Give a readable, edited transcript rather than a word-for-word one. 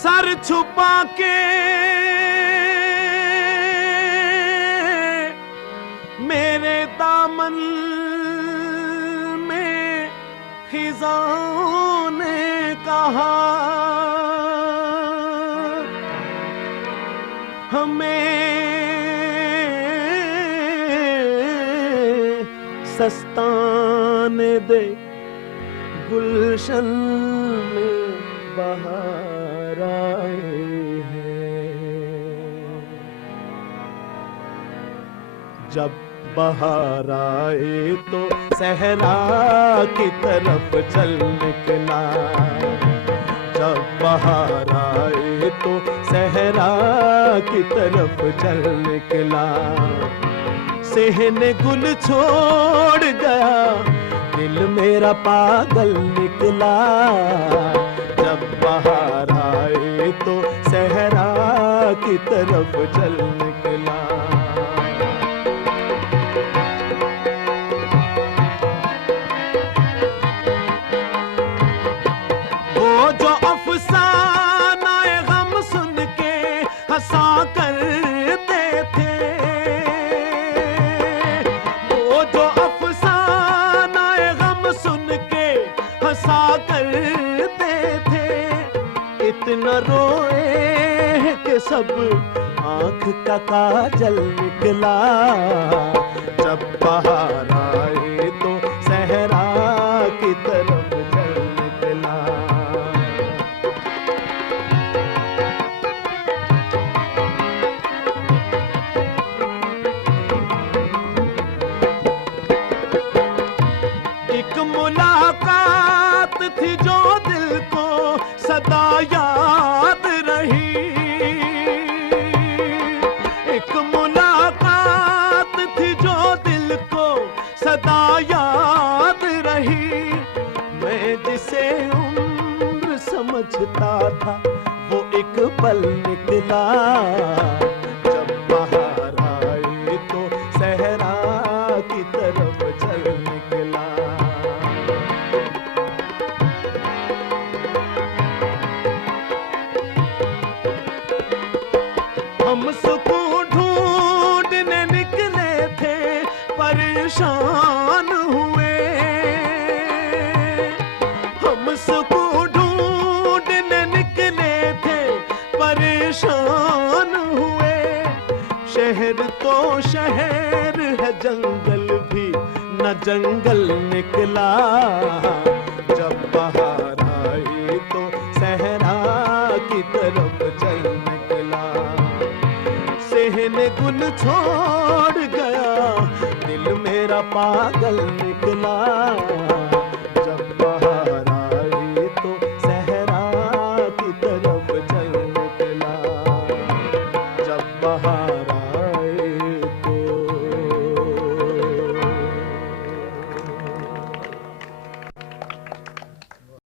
Sir छुपा के मेरे दामन में खिज़ां ने कहा हमें सस्ताने दे गुलशन में बहार आए हैं। जब बहार आए तो सहरा की तरफ चल निकला। जब बहार आए तो सहरा की तरफ चल निकला। सेहने गुल छोड़ गया, दिल मेरा पागल निकला। जब बहार आए तो सहरा की तरफ चल निकला। वो जो अफसानाए गम सुन के हंसा करते थे, वो जो अफसानाए गम सुन के हंसा करते थे, इतना रोए कि सब आंख का काजल निकला। जब बहार आए तो सहरा की तरफ चल निकला। एक मुलाकात थी जो दिल को सदा याद रही। एक मुलाकात थी जो दिल को सदा याद रही। मैं जिसे उम्र समझता था वो एक पल निकला। जब बहार आए तो सहरा की तरफ चल निकला। हम सुकून ढूंढने निकले थे, परेशान हुए। हम सुकून ढूंढने निकले थे, परेशान हुए। शहर तो शहर है, जंगल भी न जंगल निकला। जब बहार आई तो सहरा की तरफ चल निकला। सेहने गुल छोड़ गया, दिल मेरा पागल निकला। जब बहार आई तो सहरा की तरफ चल निकला। जब बहार